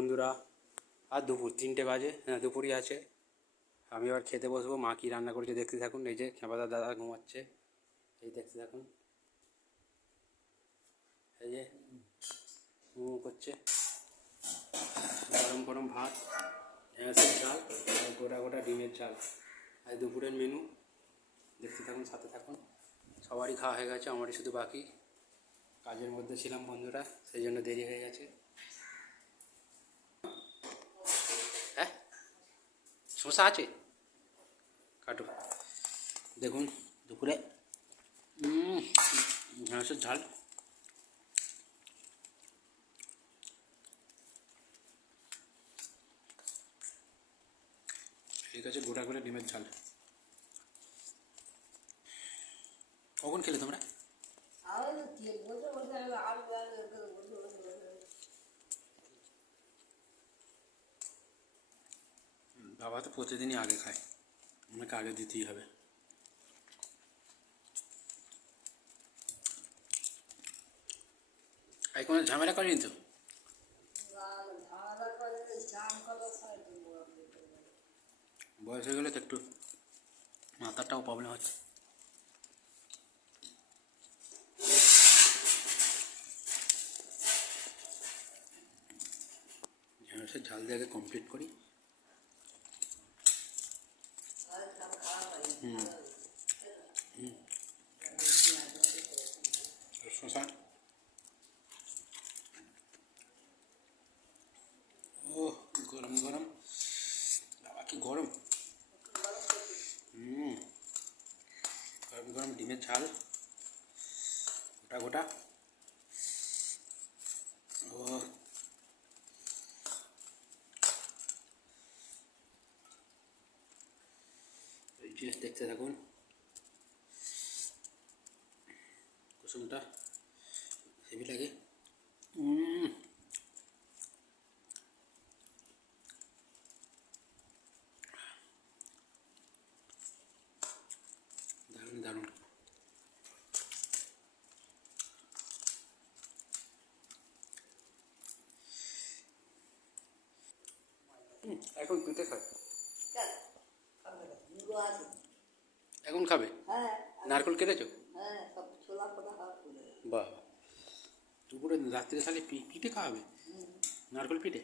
বন্ধুরা, আর দুপুর 3টে বাজে, হ্যাঁ দুপুরই আছে। আমি এবার খেতে বসবো। মা কী রান্না করেছে দেখতে থাকুন। এই যে খেপাদার দাদা ঘুমাচ্ছে, এই দেখতে থাকুন। এই যে করছে গরম গরম ভাত, ঢেঁড়সের ঝাল আর গোটা গোটা ডিমের ঝাল। আজ দুপুরের মেনু দেখতে থাকুন, সাথে থাকুন। সবারই খাওয়া হয়ে গেছে, আমারই শুধু বাকি। কাজের মধ্যে ছিলাম বন্ধুরা, সেই জন্য দেরি হয়ে গেছে। হ্যাঁ, শসা আছে, কাটো। দেখুন দুপুরে ঢেঁড়সের ঝাল, ঠিক আছে, গোটা করে ডিমের ঝাল। কখন খেলে তোমরা? বাবা তো প্রতিদিনই আগে খায়, আমাকে আগে দিতেই হবে। এই কোনো ঝামেলা করিনি তো? বয়স হয়ে গেলে তো একটু মাথাটাও প্রবলেম হচ্ছে। ঢেঁড়সের ঝাল দিয়ে আগে কমপ্লিট করি। শসা, ও গরম গরম, বাবা কি গরম। গরম গরম ডিমের ঝাল, গোটা গোটা। ও এই যে দেখতে থাকুন, কুসুমটা হেভি লাগে। দারুণ দারুণ। এখন পিঠে খায়, এখন খাবে? নারকেল কেটেছো? বাহ, দুপুরে রাত্রে তাহলে পিঠে খাওয়াবে, নারকেল পিঠে।